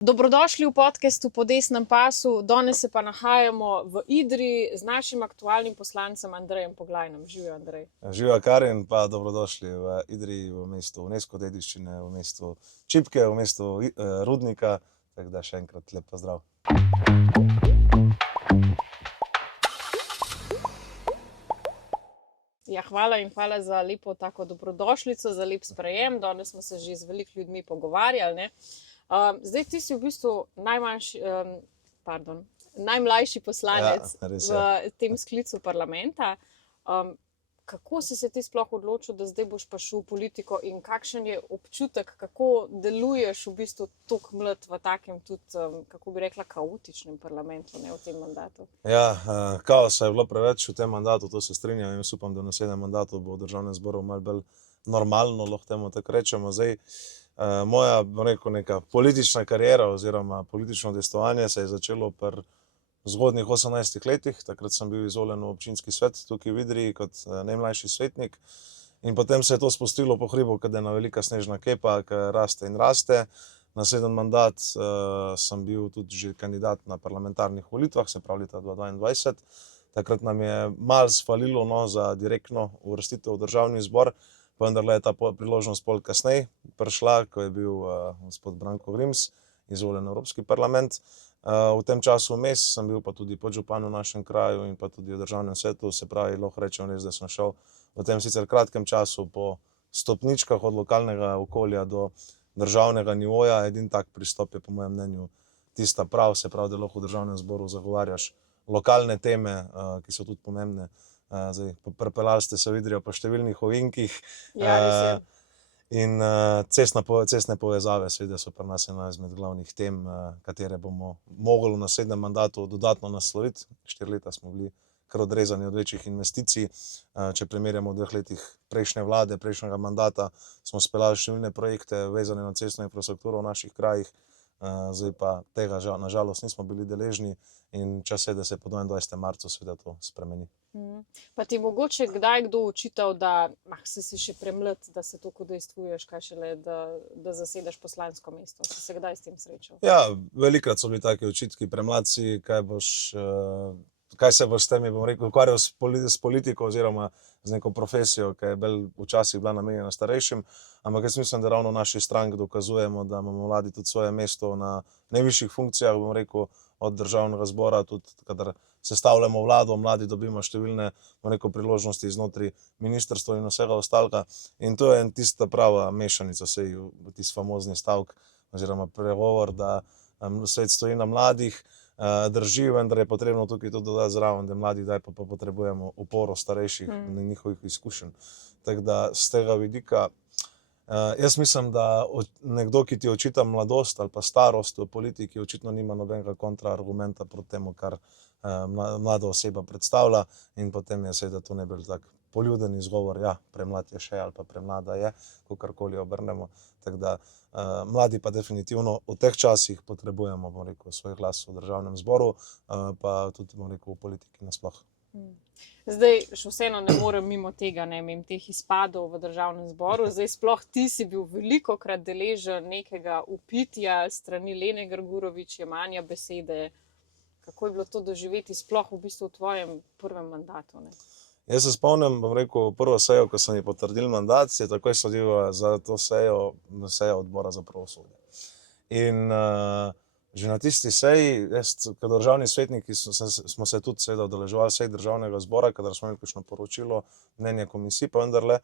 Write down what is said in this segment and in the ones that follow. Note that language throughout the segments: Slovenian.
Dobrodošli v podcastu Po desnem pasu. Danes se pa nahajamo v Idriji z našim aktualnim poslancem Andrejem Poglajnom. Živijo, Andrej. Živijo, Karin, pa dobrodošli v Idriji, v mestu UNESCO dediščine, v mestu Čipke, v mestu Rudnika. Tako da še enkrat lep pozdrav. Ja, hvala in hvala za lepo tako dobrodošlico, za lep sprejem. Danes smo se že z veliko ljudmi pogovarjali, ne? Zdaj ti si v bistvu najmlajši poslanec v tem sklicu parlamenta. Kako si se ti sploh odločil, da zdaj boš pa šel v politiko in kakšen je občutek, kako deluješ v bistvu toliko mlad v takem tudi, kako bi rekla, kaotičnem parlamentu, ne, v tem mandatu? Ja, kaosa je bilo preveč v tem mandatu, to se strinjam in upam, da v naslednjem mandatu bo v Državnem zboru malo bolj normalno, lahko temu tako rečemo. Zdaj, moja, bom rekel, neka politična kariera oziroma politično udejstvovanje se je začelo pri zgodnjih 18 letih. Takrat sem bil izvoljen v občinski svet tukaj v Idriji kot najmlajši svetnik in potem se je to spustilo po hribu, kot ena velika snežna kepa, ki raste in raste. Naslednji mandat sem bil tudi že kandidat na parlamentarnih volitvah, se pravi leta 2022. Takrat nam je malo sfalilo za direktno uvrstitev v Državni zbor, vendar je ta priložnost pol kasneje prišla, ko je bil gospod Branko Grims izvoljen v Evropski parlament. V tem času vmes sem bil pa tudi podžupan v našem kraju in pa tudi v Državnem svetu, se pravi, lahko rečem res, da sem šel v tem sicer kratkem času po stopničkah od lokalnega okolja do državnega nivoja. Edin tak pristop je po mojem mnenju tista prav, se pravi, da lahko v Državnem zboru zagovarjaš lokalne teme, ki so tudi pomembne. Zdaj, prepeljali ste se v Idrijo po številnih ovinkih. Ja, in cestne povezave seveda so pri nas ena izmed glavnih tem, katere bomo mogli v naslednjem mandatu dodatno nasloviti. 4 leta smo bili kar odrezani od večjih investicij. Če primerjamo v 2 letih prejšnje vlade, prejšnjega mandata, smo speljali številne projekte vezane na cestno infrastrukturo v naših krajih. Zdaj pa tega nažalost nismo bili deležni in čas je, da se po 22. marcu seveda to spremeni. Pa ti mogoče kdaj kdo očital, da si še premlad, da se toliko udejstvuješ, kaj šele, da zasedaš poslansko mesto? Si se kdaj s tem srečal? Ja, velikokrat so bili taki očitki, premlad si, kaj se boš s tem, bom rekel, ukvarjal s politiko oziroma z neko profesijo, ki je bolj včasih bila namenjena starejšim. Ampak jaz mislim, da ravno v naši stranki dokazujemo, da imamo mladi tudi svoje mesto na najvišjih funkcijah, bom rekel, od Državnega zbora, tudi kadar sestavljamo vlado, mladi dobimo številne, bom rekel, priložnosti znotraj ministrstva in vsega ostalega. In to je tista prava mešanica, sej tisti famozni stavek oziroma pregovor, da svet stoji na mladih, drži, vendar je potrebno tukaj tudi dodati zraven, da mladi daj pa potrebujemo oporo starejših in njihovih izkušenj. Tako da z tega vidika, jaz mislim, da nekdo, ki ti očita mladost ali pa starost v politiki, očitno nima nobenega kontraargumenta proti temu, kar mlada oseba predstavlja, in potem je seveda to najbolj tak poljuden izgovor, ja, premlad je še ali pa premlada je, kakorkoli obrnemo. Tako da mladi pa definitivno v teh časih potrebujemo, bom rekel, svoj glas v Državnem zboru, pa tudi, bom rekel, v politiki nasploh. Zdaj, še vseeno ne morem mimo tega, ne, mimo teh izpadov v Državnem zboru. Zdaj, sploh ti si bil velikokrat deležen nekega vpitja strani Lene Grgurevič, jemanja besede. Kako je bilo to doživeti sploh v bistvu v tvojem prvem mandatu, ne? Jaz se spomnim, bom rekel, prvo sejo, ko sem ji potrdil mandat, je takoj sledila za to seja odbora za pravosodje. In že na tisti seji, kot državni svetniki, smo se tudi seveda udeleževali sej Državnega zbora, kadar smo imeli kakšno poročilo, mnenje komisij, pa vendarle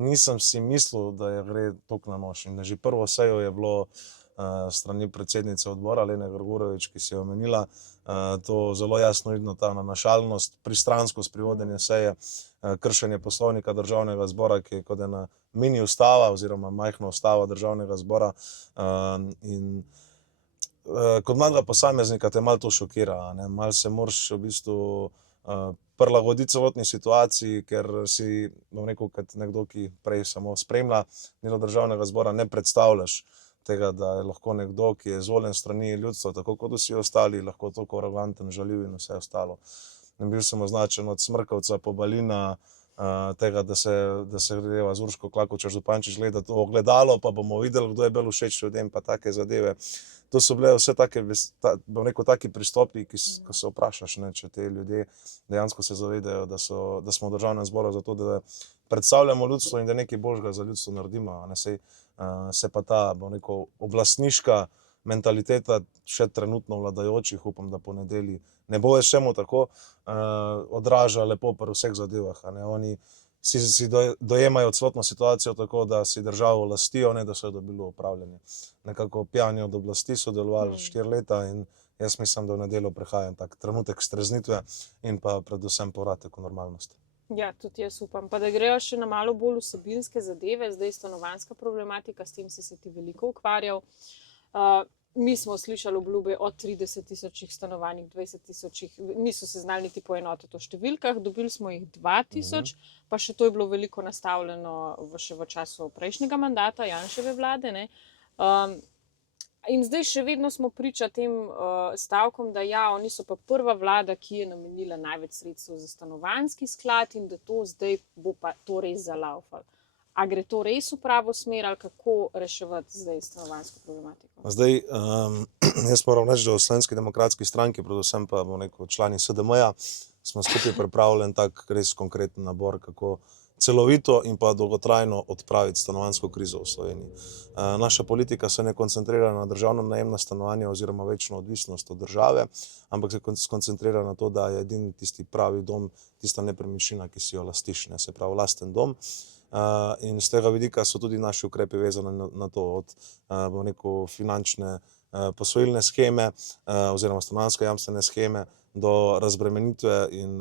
nisem si mislil, da je gre toliko na nož. In že prvo sejo je bilo strani predsednice odbora Lene Grgurevič, ki si je omenila to zelo jasno vidno, ta našalnost, pristranskost pri vodenju seje, kršenje poslovnika Državnega zbora, ki je kot ena mini ustava oziroma majhna ustava Državnega zbora. In kot mladega posameznika te malo to šokira, ne? Malo se moraš v bistvu prilagoditi celotni situaciji, ker si, bom rekel, kot nekdo, ki prej samo spremlja delo Državnega zbora, ne predstavljaš tega, da je lahko nekdo, ki je izvoljen s strani ljudstva, tako kot vsi ostali, lahko toliko aroganten, žaljiv in vse ostalo. Bil sem označen od Smrkovca, Pobalina, tega, da se greva z Urško Klakočar Zupančič gledati v ogledalo, pa bomo videli, kdo je bolj všeč ljudem, pa take zadeve. to so bile vse taki pristopi, ko se vprašaš, ne, če te ljudje dejansko se zavedajo, da smo v državnem zboru zato, da predstavljamo ljudstvo in da nekaj božjega za ljudstvo naredimo. Ne, se pa ta, oblastniška mentaliteta še trenutno vladajočih, upam, da po nedelji ne bo več čemu tako, odraža lepo pri vseh zadevah. Ne. Oni si dojemajo celotno situacijo tako, da si državo lastijo, ne da so jo dobili upravljanje. Nekako pijani od oblasti so delovali 4 leta in jaz mislim, da v nedeljo prihaja tak trenutek streznitve in pa predvsem povratek v normalnost. Ja, tudi jaz upam. Pa da grejo še na malo bolj vsebinske zadeve, zdaj stanovanjska problematika, s tem si se ti veliko ukvarjal. Mi smo slišali obljube o 30,000 stanovanjih, 20,000, niso se znali niti poenotiti o številkah, dobili smo jih 2,000, pa še to je bilo veliko nastavljeno še v času prejšnjega mandata Janševe vlade, ne. In zdaj še vedno smo priča tem stavkom, da ja, oni so pa prva vlada, ki je namenila največ sredstev za stanovanjski sklad in da to zdaj bo pa to res zalaufalo. A gre to res v pravo smer ali kako reševati zdaj stanovanjsko problematiko? Zdaj, jaz moram reči, da v Slovenski demokratski stranki, predvsem pa člani SDM-ja, smo skupaj pripravljeni tak res konkreten nabor, kako celovito in pa dolgotrajno odpraviti stanovanjsko krizo v Sloveniji. Naša politika se ne koncentrira na državno najemna stanovanja oziroma večno odvisnost od države, ampak se skoncentrira na to, da je edini tisti pravi dom, tista nepremičnina, ki si jo lastiš, ne, se pravi lasten dom. In z tega vidika so tudi naši ukrepi vezani na to, od finančne posojilne sheme oziroma stanovanjske jamstvene sheme do razbremenitve in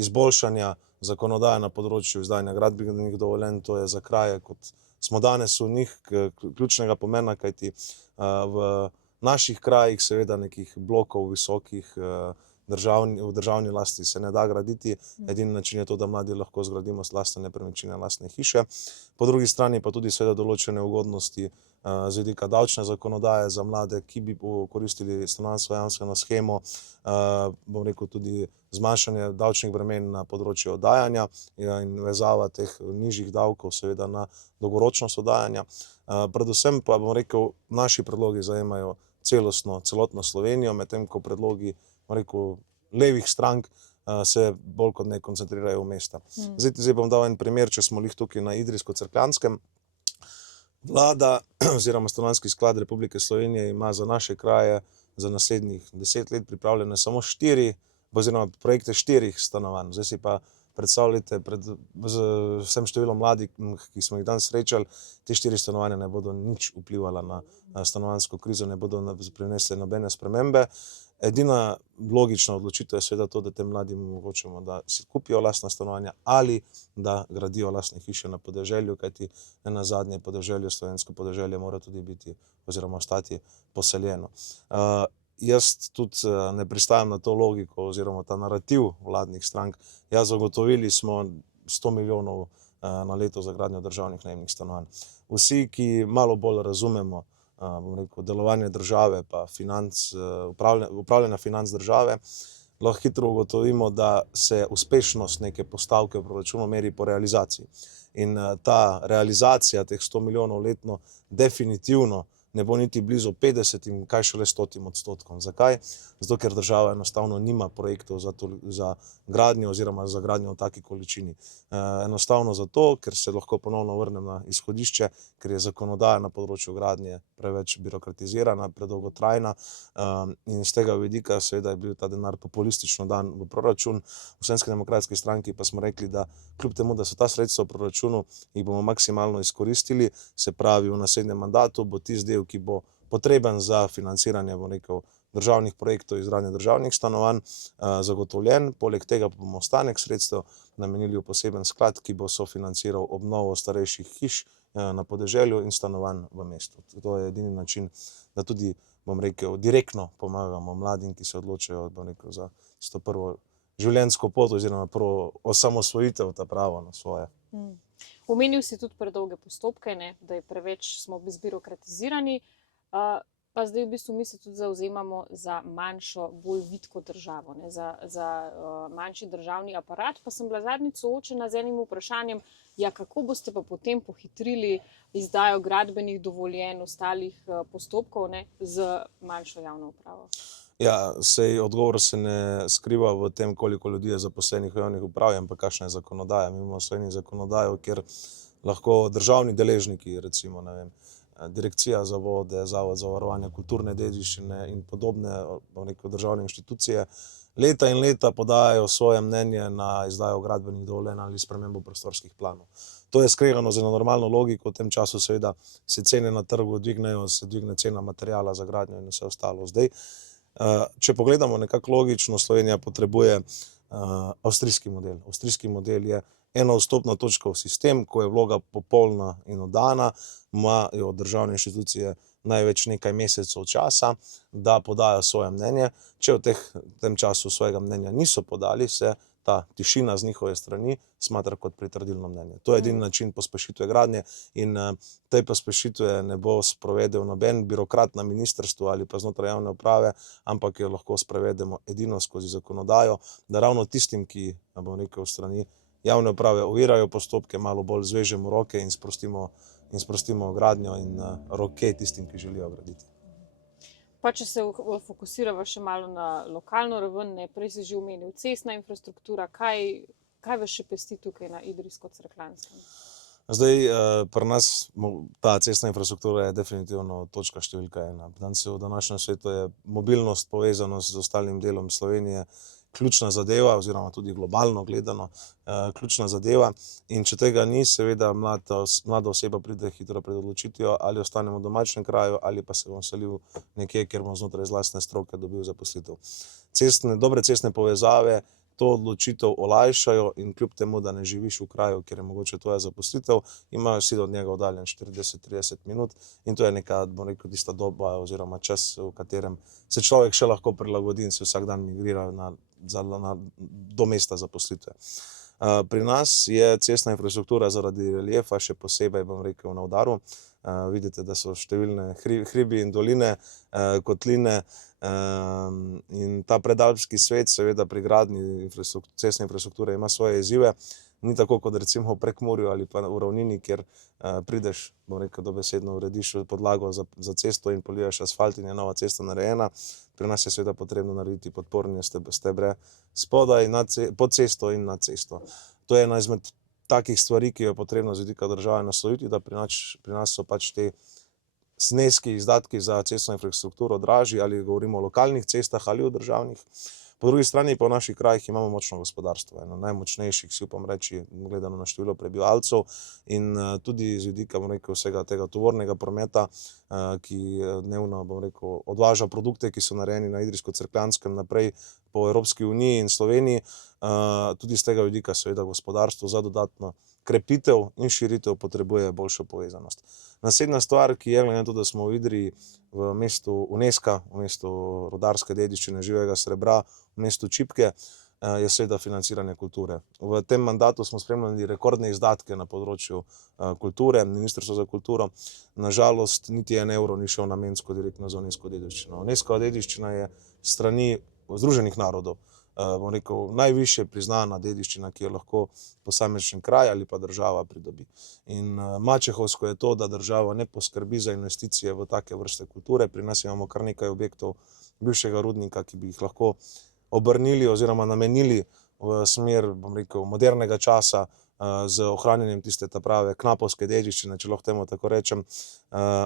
izboljšanja zakonodaje na področju izdajanja gradbenih dovoljenj. To je za kraje, kot smo danes v njih, ključnega pomena, kajti v naših krajih seveda nekih blokov visokih v državni lasti se ne da graditi. Edini način je to, da mladi lahko zgradimo lastne nepremičnine, lastne hiše. Po drugi strani pa tudi seveda določene ugodnosti z vidika davčne zakonodaje za mlade, ki bi koristili stanovanjsko jamstveno shemo, tudi zmanjšanje davčnih bremen na področju oddajanja in vezava teh nižjih davkov seveda na dolgoročnost oddajanja. Predvsem pa naši predlogi zajemajo celotno Slovenijo, medtem ko predlogi levih strank se bolj kot ne koncentrirajo v mesta. Zdaj bom dal en primer, če smo lih tukaj na Idrijsko-Cerkljanskem. Vlada oziroma Stanovanjski sklad Republike Slovenije ima za naše kraje za naslednjih 10 let pripravljene samo 4 oziroma projekte 4 stanovanj. Zdaj si pa predstavljate z vsem številom mladih, ki smo jih danes srečali, te 4 stanovanja ne bodo nič vplivala na stanovanjsko krizo, ne bodo prinesle nobene spremembe. Edina logična odločitev je seveda to, da tem mladim omogočamo, da si kupijo lastna stanovanja ali da gradijo lastne hiše na podeželju, kajti nenazadnje podeželje, slovensko podeželje mora tudi biti oziroma ostati poseljeno. Jaz tudi ne pristajam na to logiko oziroma ta narativ vladnih strank. Ja, zagotovili smo 100 milijonov na leto za gradnjo državnih najemnih stanovanj. Vsi, ki malo bolj razumemo delovanje države pa upravljanja financ države, lahko hitro ugotovimo, da se uspešnost neke postavke v proračunu meri po realizaciji. In ta realizacija teh 100 milijonov letno definitivno ne bo niti blizu 50, kaj šele 100%. Zakaj? Zato, ker država enostavno nima projektov za gradnjo oziroma za gradnjo v taki količini. Enostavno zato, ker se lahko ponovno vrnem na izhodišče, ker je zakonodaja na področju gradnje preveč birokratizirana, predolgotrajna in z tega vidika seveda je bil ta denar populistično dan v proračun. V Slovenski demokratski stranki pa smo rekli, da kljub temu, da so ta sredstva v proračunu, jih bomo maksimalno izkoristili, se pravi v naslednjem mandatu bo tisti del, ki bo potreben za financiranje državnih projektov izgradnje državnih stanovanj zagotovljen. Poleg tega bomo ostanek sredstev namenili v poseben sklad, ki bo sofinanciral obnovo starejših hiš na podeželju in stanovanj v mestu. To je edini način, da tudi, direktno pomagamo mladim, ki se odločajo za tisto prvo življenjsko pot oziroma prvo osamosvojitev ta pravo na svoje. Omenil si tudi predolge postopke, ne, da je preveč smo zbirokratizirani. Pa zdaj v bistvu mi se tudi zavzemamo za manjšo, bolj vitko državo, ne, za manjši državni aparat. Pa sem bila zadnjič soočena z enim vprašanjem, ja, kako boste pa potem pohitrili izdajo gradbenih dovoljenj, ostalih postopkov, ne, z manjšo javno upravo. Ja, odgovor se ne skriva v tem, koliko ljudi je zaposlenih v javnih upravi, ampak kakšna je zakonodaja. Mi imamo v Sloveniji zakonodajo, kjer lahko državni deležniki, recimo, ne vem, Direkcija za vode, Zavod za varovanje kulturne dediščine in podobne, bom rekel, državne inštitucije, leta in leta podajajo svoje mnenje na izdajo gradbenih dovoljenj ali spremembo prostorskih planov. To je skregano z eno normalno logiko, v tem času seveda se cene na trgu dvignejo, se dvigne cena materiala za gradnjo in vse ostalo. Zdaj, če pogledamo nekako logično, Slovenija potrebuje avstrijski model. Avstrijski model je ena vstopna točka v sistem, ko je vloga popolna in oddana, imajo državne inštitucije največ nekaj mesecev časa, da podajo svoje mnenje. Če v tem času svojega mnenja niso podali, se ta tišina z njihove strani smatra kot pritrdilno mnenje. To je edini način pospešitve gradnje in te pospešitve ne bo sprovedel noben birokrat na ministrstvu ali pa znotraj javne uprave, ampak jo lahko sprovedemo edino skozi zakonodajo, da ravno tistim, ki, bom rekel, strani javne uprave ovirajo postopke, malo bolj zvežemo roke in sprostimo gradnjo in roke tistim, ki želijo graditi. Pa če se fokusiramo še malo na lokalno raven, prej si že omenil cestna infrastruktura, kaj vas še pesti tukaj na Idrijsko-Cerkljanskem? Zdaj, pri nas ta cestna infrastruktura je definitivno točka številka 1. Danes v današnjem svetu je mobilnost, povezanost z ostalim delom Slovenije ključna zadeva, oziroma tudi globalno gledano ključna zadeva. In če tega ni, seveda mlada oseba pride hitro pred odločitvijo, ali ostanem v domačnem kraju, ali pa se bom selil nekje, kjer bom znotraj lastne stroke dobil zaposlitev. Dobre cestne povezave to odločitev olajšajo in kljub temu, da ne živiš v kraju, kjer je mogoče tvoja zaposlitev, imaš si od njega oddaljen 40-30 minut in to je neka, bom rekel, tista doba oziroma čas, v katerem se človek še lahko prilagodi in se vsak dan migrira do mesta zaposlitve. Pri nas je cestna infrastruktura zaradi reliefa še posebej, bom rekel, na udaru. Vidite, da so številne hribi in doline, kotline in ta predalpski svet seveda pri gradnji cestne infrastrukture ima svoje izzive. Ni tako kot recimo v Prekmurju ali pa v ravnini, kjer prideš, bom rekel, dobesedno urediš podlago za cesto in poliješ asfalt in je nova cesta narejena. Pri nas je seveda potrebno narediti podporne stebre spodaj, pod cesto in nad cesto. To je ena izmed takih stvari, ki jo je potrebno z vidika države nasloviti, da pri nas so pač te zneski, izdatki za cestno infrastrukturo dražji, ali govorimo o lokalnih cestah ali o državnih. Po drugi strani pa v naših krajih imamo močno gospodarstvo, eno najmočnejših, si upam reči, gledano na število prebivalcev in tudi z vidika, bom rekel, vsega tega tovornega prometa, ki dnevno, bom rekel, odvaža produkte, ki so narejeni na Idrijsko-Cerkljanskem naprej po Evropski uniji in Sloveniji. Tudi z tega vidika seveda gospodarstvo za dodatno krepitev in širitev potrebuje boljšo povezanost. Naslednja stvar, ki je, glede na to, da smo v Idriji, v mestu UNESCO, v mestu rudarske dediščine živega srebra, v mestu čipke, je seveda financiranje kulture. V tem mandatu smo spremljali rekordne izdatke na področju kulture, Ministrstvo za kulturo. Nažalost, niti en evro ni šel namensko direktno za UNESCO dediščino. UNESCO dediščina je strani Združenih narodov, bom rekel, najvišje priznana dediščina, ki jo lahko posamečen kraj ali pa država pridobi. In mačehovsko je to, da država ne poskrbi za investicije v take vrste kulture. Pri nas imamo kar nekaj objektov bivšega rudnika, ki bi jih lahko obrnili oziroma namenili v smer, bom rekel, modernega časa, z ohranjanjem tiste ta prave knapovske dediščine, če lahko temu tako rečem,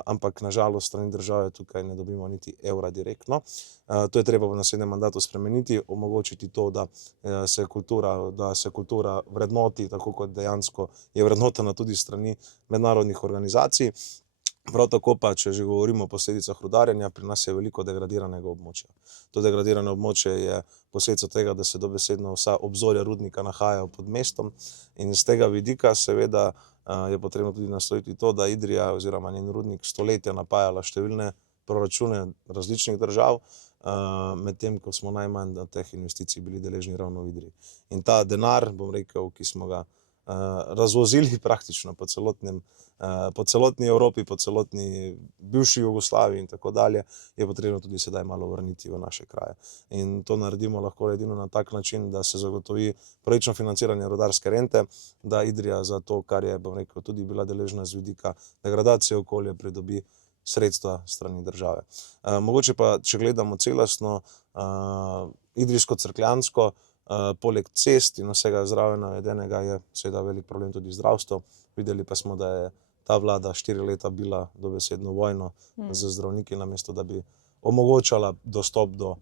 ampak nažalost strani države tukaj ne dobimo niti evra direktno. To je treba v naslednjem mandatu spremeniti, omogočiti to, da se kultura vrednoti, tako kot dejansko je vrednotena tudi strani mednarodnih organizacij. Prav tako pa, če že govorimo o posledicah rudarjenja, pri nas je veliko degradiranega območja. To degradirano območje je posledica tega, da se dobesedno vsa obzorja rudnika nahajajo pod mestom in z tega vidika seveda je potrebno tudi nasloviti to, da Idrija oziroma njen rudnik stoletja napajala številne proračune različnih držav, medtem ko smo najmanj od teh investicij bili deležni ravno v Idriji. In ta denar, bom rekel, ki smo ga razvozili praktično po celotni Evropi, po celotni bivši Jugoslaviji in tako dalje, je potrebno tudi sedaj malo vrniti v naše kraje. In to naredimo lahko edino na tak način, da se zagotovi pravično financiranje rudarske rente, da Idrija za to, kar je, bom rekel, tudi bila deležna z vidika degradacije okolja, pridobi sredstva strani države. Mogoče pa, če gledamo celostno, idrijsko-cerkljansko, poleg cest in vsega zraven navedenega je seveda velik problem tudi zdravstvo. Videli pa smo, da je ta vlada 4 leta bila dobesedno vojno z zdravniki, namesto da bi omogočala dostop do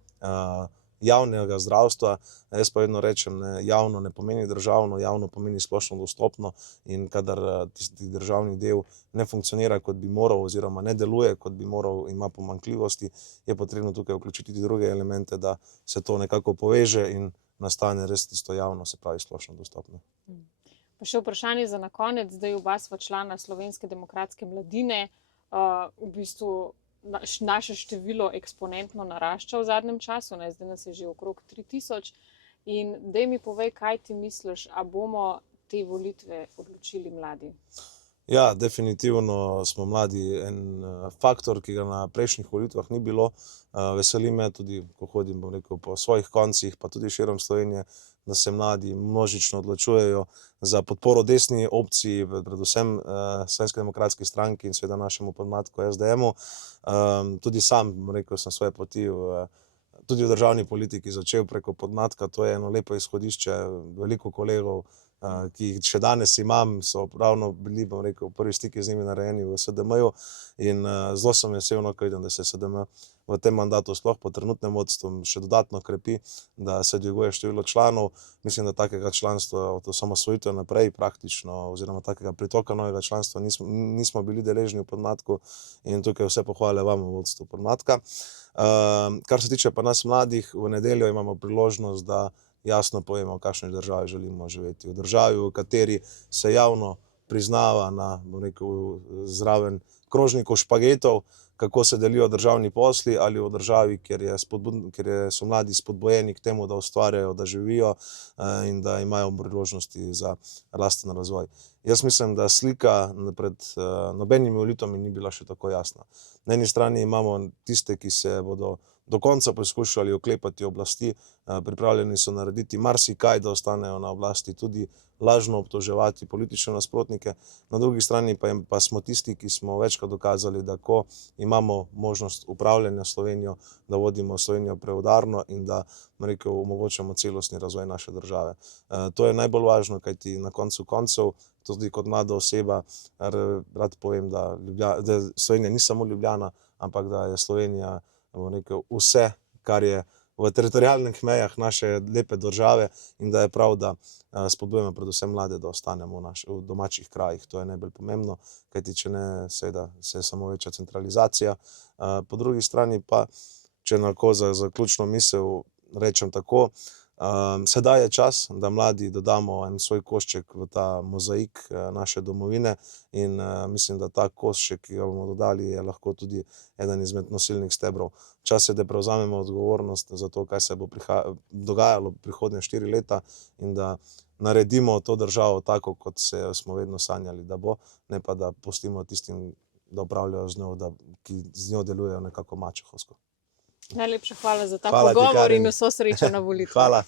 javnega zdravstva. Jaz pa vedno rečem, javno ne pomeni državno, javno pomeni splošno dostopno, in kadar tisti državni del ne funkcionira, kot bi moral, oziroma ne deluje, kot bi moral, ima pomanjkljivosti, je potrebno tukaj vključiti druge elemente, da se to nekako poveže in nastane res tisto javno, se pravi splošno dostopno. Pa še vprašanje za na konec. Zdaj oba sva člana Slovenske demokratske mladine. V bistvu naše število eksponentno narašča v zadnjem času, zdaj nas je že okrog 3000. In daj mi povej, kaj ti misliš, a bomo te volitve odločili mladi? Ja, definitivno smo mladi en faktor, ki ga na prejšnjih volitvah ni bilo. Veseli me tudi, ko hodim, bom rekel, po svojih koncih, pa tudi širom Slovenije, da se mladi množično odločujejo za podporo desni opciji, predvsem Slovenske demokratske stranki in seveda našemu podmladku SDM-u. Tudi sam, bom rekel, sem svoje poti tudi v državni politiki začel preko podmladka. To je eno lepo izhodišče. Veliko kolegov, ki jih še danes imam, so ravno bili, bom rekel, prvi stiki z njimi narejeni v SDM-ju, in zelo sem vesel, ko vidim, da se SDM v tem mandatu, sploh po trenutnem vodstvu, še dodatno krepi, da se dviguje število članov. Mislim, da takega članstva od osamosvojitve naprej praktično, oziroma takega pritoka novega članstva nismo bili deležni v podmladku, in tukaj vse pohvale vam v vodstvu podmladka. Kar se tiče pa nas mladih, v nedeljo imamo priložnost, da jasno povemo, v kakšni državi želimo živeti. V državi, v kateri se javno priznava na, bom rekel, zraven krožnikov špagetov, kako se delijo državni posli, ali v državi, kjer so mladi spodbojeni k temu, da ustvarjajo, da živijo in da imajo priložnosti za lasten razvoj. Jaz mislim, da slika pred nobenimi volitvami ni bila še tako jasna. Na eni strani imamo tiste, ki se bodo do konca poskušali oklepati oblasti, pripravljeni so narediti marsikaj, da ostanejo na oblasti, tudi lažno obtoževati politične nasprotnike. Na drugi strani pa smo tisti, ki smo večkrat dokazali, da ko imamo možnost upravljanja Slovenijo, da vodimo Slovenijo preudarno in da, rekel, omogočamo celostni razvoj naše države. To je najbolj važno, kajti na koncu koncev, tudi kot mlada oseba, rad povem, da Slovenija ni samo Ljubljana, ampak da je Slovenija, bom rekel, vse, kar je v teritorialnih mejah naše lepe države, in da je prav, da spodbujamo predvsem mlade, da ostanemo v domačih krajih. To je najbolj pomembno, kajti če ne, seveda se samo večja centralizacija. Po drugi strani pa, če lahko za zaključno misel rečem tako, sedaj je čas, da mladi dodamo en svoj košček v ta mozaik naše domovine, in mislim, da ta košček, ki ga bomo dodali, je lahko tudi eden izmed nosilnih stebrov. Čas je, da prevzamemo odgovornost za to, kaj se bo dogajalo prihodnje 4 leta, in da naredimo to državo tako, kot smo vedno sanjali, da bo, ne pa da pustimo tistim, da upravljajo z njo, ki z njo delujejo nekako mačehovsko. Najlepša hvala za ta pogovor in vso srečo na volitvah. Hvala.